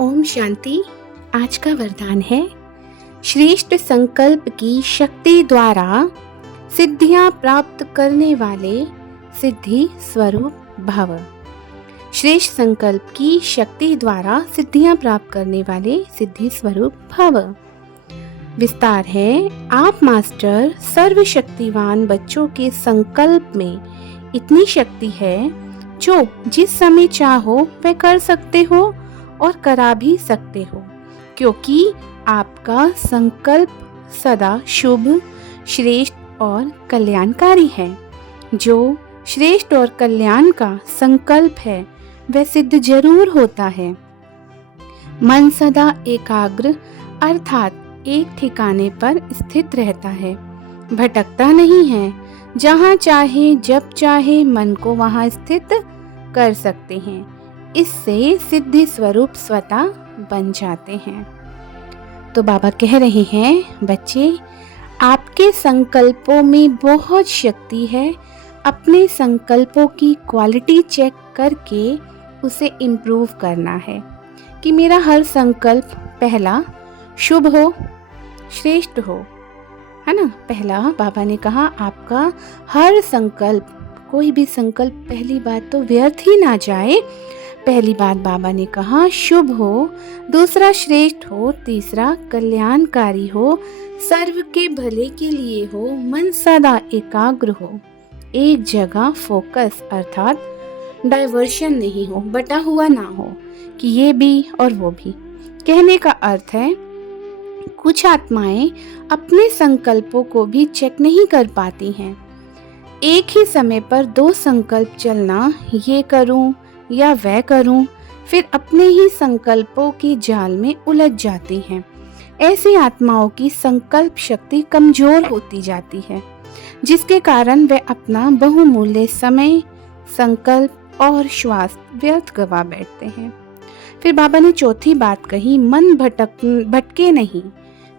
ओम शांति। आज का वरदान है, श्रेष्ठ संकल्प की शक्ति द्वारा सिद्धियां प्राप्त करने वाले सिद्धि स्वरूप भव। श्रेष्ठ संकल्प की शक्ति द्वारा सिद्धियां प्राप्त करने वाले सिद्धि स्वरूप भव। विस्तार है, आप मास्टर सर्वशक्तिवान बच्चों के संकल्प में इतनी शक्ति है जो जिस समय चाहो वह कर सकते हो और करा भी सकते हो, क्योंकि आपका संकल्प सदा शुभ, श्रेष्ठ और कल्याणकारी है। जो श्रेष्ठ और कल्याण का संकल्प है वह सिद्ध जरूर होता है। मन सदा एकाग्र अर्थात एक ठिकाने पर स्थित रहता है, भटकता नहीं है। जहाँ चाहे जब चाहे मन को वहाँ स्थित कर सकते हैं। इससे सिद्धि स्वरूप स्वतः बन जाते हैं। तो बाबा कह रहे हैं, बच्चे आपके संकल्पों में बहुत शक्ति है। अपने संकल्पों की क्वालिटी चेक करके उसे इम्प्रूव करना है कि मेरा हर संकल्प पहला शुभ हो, श्रेष्ठ हो, है ना। पहला बाबा ने कहा आपका हर संकल्प, कोई भी संकल्प पहली बात तो व्यर्थ ही ना जाए। पहली बात बाबा ने कहा शुभ हो, दूसरा श्रेष्ठ हो, तीसरा कल्याणकारी हो, सर्व के भले के लिए हो, मन सदा एकाग्र हो, एक जगह फोकस अर्थात डाइवर्शन नहीं हो, बटा हुआ ना हो कि ये भी और वो भी। कहने का अर्थ है, कुछ आत्माएं अपने संकल्पों को भी चेक नहीं कर पाती हैं। एक ही समय पर दो संकल्प चलना, ये करूं या वह करूं, फिर अपने ही संकल्पों के जाल में उलझ जाती हैं। ऐसी आत्माओं की संकल्प शक्ति कमजोर होती जाती है, जिसके कारण वे अपना बहुमूल्य समय, संकल्प और श्वास व्यर्थ गवा बैठते हैं। फिर बाबा ने चौथी बात कही, मन भटके नहीं।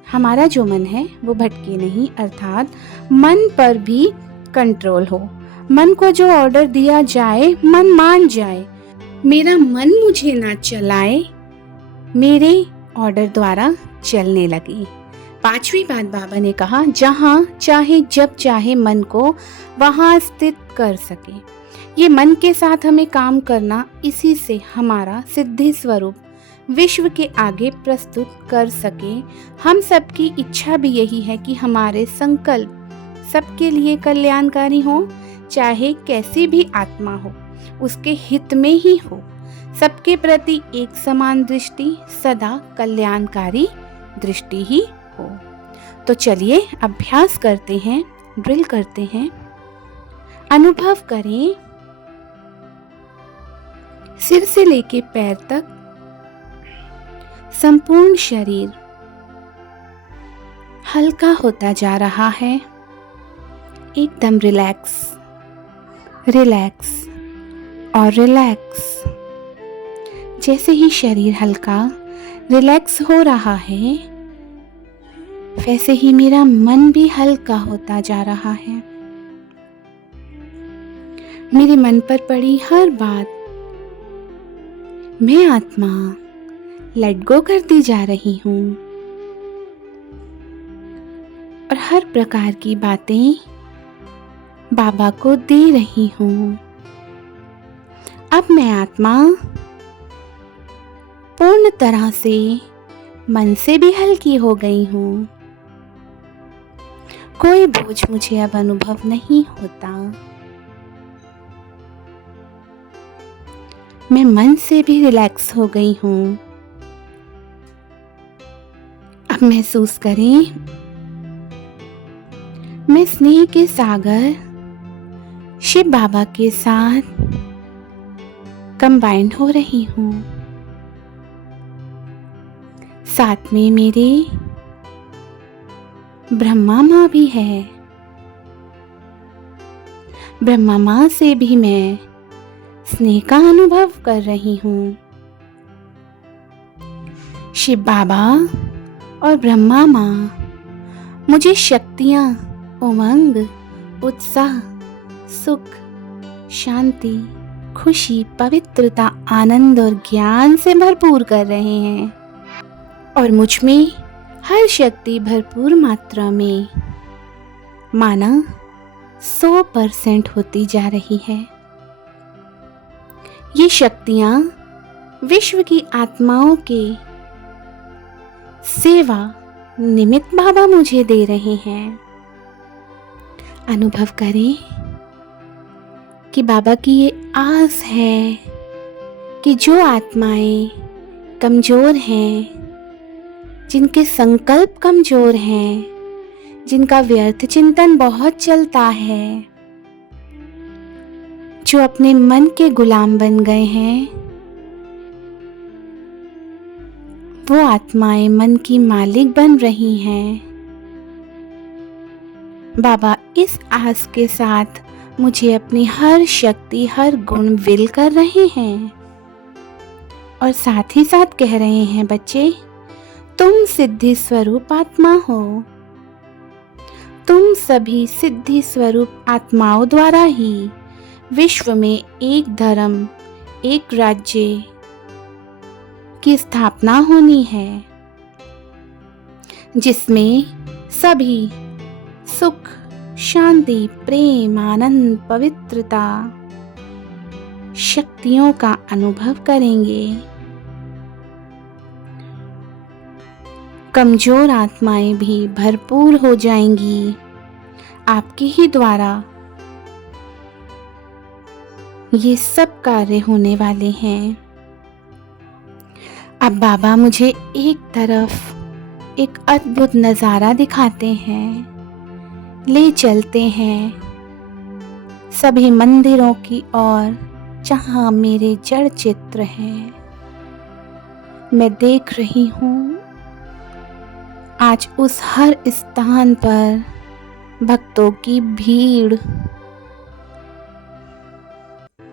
हमारा जो मन है वो भटके नहीं, अर्थात मन पर भी कंट्रोल हो। मन को जो ऑर्डर दिया जाए मन मान जाए। मेरा मन मुझे ना चलाए, मेरे ऑर्डर द्वारा चलने लगी। पांचवी बात बाबा ने कहा, जहाँ चाहे जब चाहे मन को वहाँ स्थित कर सके। ये मन के साथ हमें काम करना, इसी से हमारा सिद्धि स्वरूप विश्व के आगे प्रस्तुत कर सके। हम सबकी इच्छा भी यही है कि हमारे संकल्प सबके लिए कल्याणकारी हो, चाहे कैसी भी आत्मा हो उसके हित में ही हो। सबके प्रति एक समान दृष्टि, सदा कल्याणकारी दृष्टि ही हो। तो चलिए अभ्यास करते हैं, ड्रिल करते हैं। अनुभव करें, सिर से लेके पैर तक संपूर्ण शरीर हल्का होता जा रहा है। एकदम रिलैक्स, रिलैक्स और रिलैक्स। जैसे ही शरीर हल्का रिलैक्स हो रहा है, वैसे ही मेरा मन भी हल्का होता जा रहा है। मेरे मन पर पड़ी हर बात मैं आत्मा लेट गो करती जा रही हूँ और हर प्रकार की बातें बाबा को दे रही हूँ। अब मैं आत्मा पूर्ण तरह से मन से भी हल्की हो गई हूँ। कोई बोझ मुझे अब अनुभव नहीं होता। मैं मन से भी रिलैक्स हो गई हूँ। अब महसूस करें, मैं स्नेह के सागर शिव बाबा के साथ कंबाइंड हो रही हूँ। साथ में मेरे ब्रह्मा माँ भी है। ब्रह्मा माँ से भी मैं स्नेह का अनुभव कर रही हूँ। शिव बाबा और ब्रह्मा माँ मुझे शक्तियाँ, उमंग, उत्साह, सुख, शांति, खुशी, पवित्रता, आनंद और ज्ञान से भरपूर कर रहे हैं और मुझ में हर शक्ति भरपूर मात्रा में माना 100% होती जा रही है। ये शक्तियां विश्व की आत्माओं के सेवा निमित्त बाबा मुझे दे रहे हैं। अनुभव करें कि बाबा की ये आस है कि जो आत्माएं कमज़ोर हैं, जिनके संकल्प कमज़ोर हैं, जिनका व्यर्थ चिंतन बहुत चलता है, जो अपने मन के गुलाम बन गए हैं, वो आत्माएं मन की मालिक बन रही हैं। बाबा इस आस के साथ मुझे अपनी हर शक्ति, हर गुण विल कर रहे हैं और साथ ही साथ कह रहे हैं, बच्चे तुम सिद्धि स्वरूप आत्मा हो। तुम सभी सिद्धि स्वरूप आत्माओं द्वारा ही विश्व में एक धर्म, एक राज्य की स्थापना होनी है, जिसमें सभी सुख, शांति, प्रेम, आनंद, पवित्रता, शक्तियों का अनुभव करेंगे। कमजोर आत्माएं भी भरपूर हो जाएंगी आपके ही द्वारा। ये सब कार्य होने वाले हैं। अब बाबा मुझे एक तरफ एक अद्भुत नज़ारा दिखाते हैं, ले चलते हैं सभी मंदिरों की ओर जहाँ मेरे जड़ चित्र हैं। मैं देख रही हूँ आज उस हर स्थान पर भक्तों की भीड़,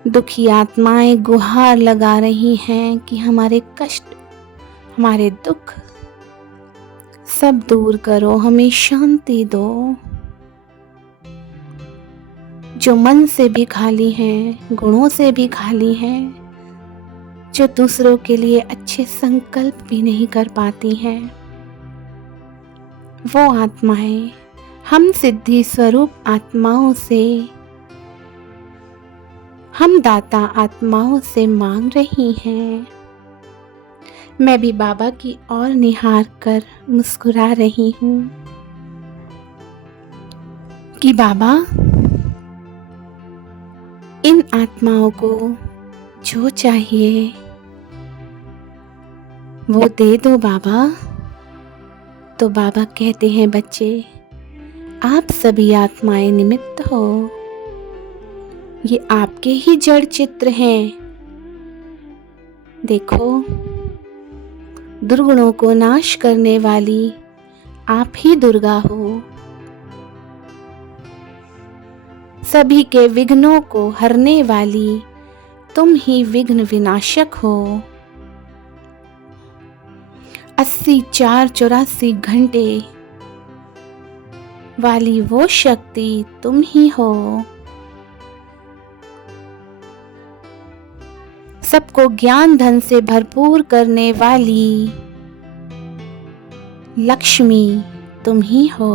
दुखी आत्माएं गुहार लगा रही हैं कि हमारे कष्ट, हमारे दुख सब दूर करो, हमें शांति दो। जो मन से भी खाली हैं, गुणों से भी खाली हैं, जो दूसरों के लिए अच्छे संकल्प भी नहीं कर पाती हैं, वो आत्माएं हम सिद्धि स्वरूप आत्माओं से, हम दाता आत्माओं से मांग रही हैं। मैं भी बाबा की ओर निहार कर मुस्कुरा रही हूँ कि बाबा इन आत्माओं को जो चाहिए वो दे दो बाबा। तो बाबा कहते हैं, बच्चे आप सभी आत्माएं निमित्त हो, ये आपके ही जड़ चित्र हैं। देखो, दुर्गुणों को नाश करने वाली आप ही दुर्गा हो, सभी के विघ्नों को हरने वाली तुम ही विघ्न विनाशक हो। 84 घंटे वाली वो शक्ति तुम ही हो। सबको ज्ञान धन से भरपूर करने वाली लक्ष्मी तुम ही हो।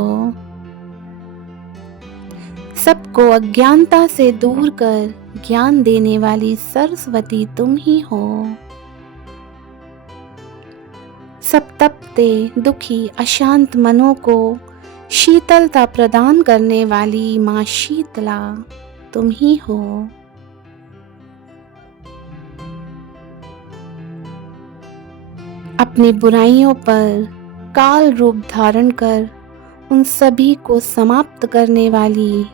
सबको अज्ञानता से दूर कर ज्ञान देने वाली सरस्वती तुम ही हो। सब तपते, दुखी, अशांत मनों को शीतलता प्रदान करने वाली माँ शीतला तुम ही हो। अपनी बुराइयों पर काल रूप धारण कर उन सभी को समाप्त करने वाली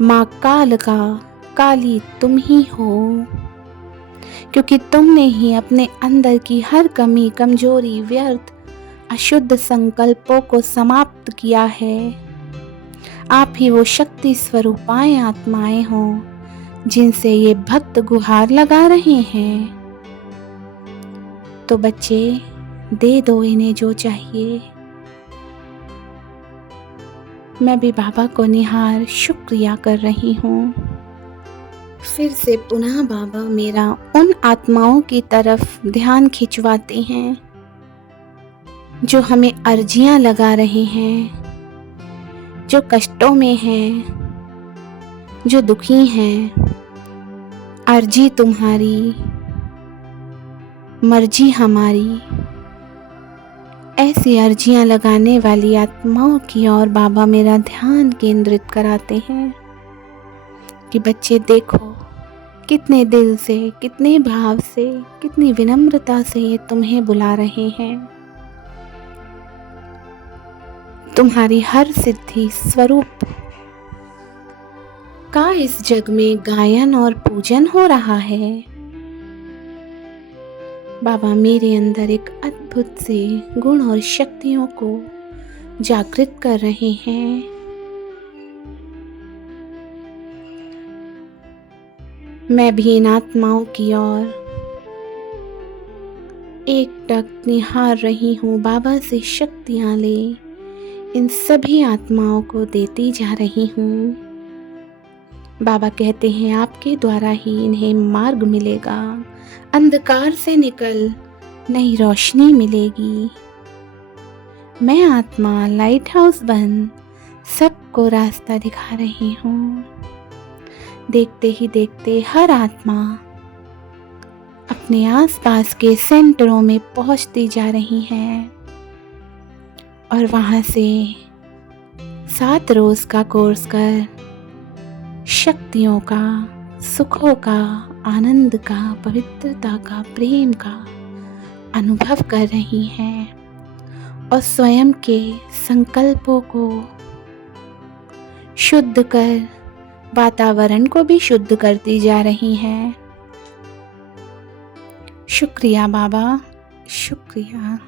माँ काली तुम ही हो, क्योंकि तुमने ही अपने अंदर की हर कमी, कमजोरी, व्यर्थ, अशुद्ध संकल्पों को समाप्त किया है। आप ही वो शक्ति स्वरूपाएं आत्माएं हो जिनसे ये भक्त गुहार लगा रहे हैं। तो बच्चे दे दो इन्हें जो चाहिए। मैं भी बाबा को निहार शुक्रिया कर रही हूँ। फिर से पुनः बाबा मेरा उन आत्माओं की तरफ ध्यान खिंचवाते हैं जो हमें अर्जियां लगा रहे हैं, जो कष्टों में हैं, जो दुखी हैं। अर्जी तुम्हारी, मर्जी हमारी, ऐसी अर्जियां लगाने वाली आत्माओं की ओर बाबा मेरा ध्यान केंद्रित कराते हैं कि बच्चे देखो कितने दिल से, कितने भाव से, कितनी विनम्रता से ये तुम्हें बुला रहे हैं। तुम्हारी हर सिद्धि स्वरूप का इस जग में गायन और पूजन हो रहा है। बाबा मेरे अंदर एक अद्भुत से गुण और शक्तियों को जागृत कर रहे हैं। मैं भी इन आत्माओं की ओर एकटक निहार रही हूँ। बाबा से शक्तियाँ ले इन सभी आत्माओं को देती जा रही हूँ। बाबा कहते हैं आपके द्वारा ही इन्हें मार्ग मिलेगा, अंधकार से निकल नई रोशनी मिलेगी। मैं आत्मा लाइट हाउस बन सबको रास्ता दिखा रही हूँ। देखते ही देखते हर आत्मा अपने आसपास के सेंटरों में पहुंचती जा रही है और वहां से 7 रोज का कोर्स कर शक्तियों का, सुखों का, आनंद का, पवित्रता का, प्रेम का अनुभव कर रही हैं और स्वयं के संकल्पों को शुद्ध कर वातावरण को भी शुद्ध करती जा रही हैं। शुक्रिया बाबा, शुक्रिया।